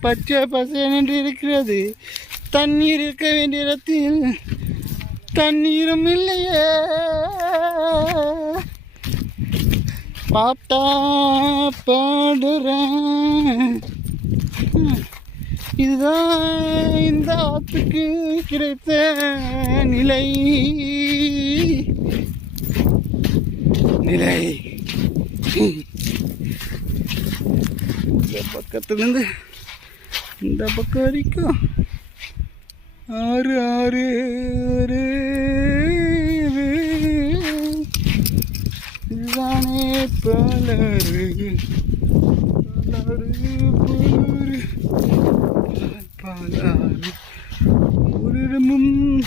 பச்சை பசேன் இருக்கிறது. தண்ணீர் இருக்க வேண்டிய இடத்தில் தண்ணீரும் இல்லையே. பாட்டா பாடுறேன். இதுதான் இந்த ஆத்துக்கு கிடைத்த நிலை. நிலை. இந்த பக்கத்துலேருந்து இந்த பக்கம் வரைக்கும். ஆறு ஆறு ஆறு இதுதானே பலரு. பலரு பலரு பாலாறு. ஒரு இடமும்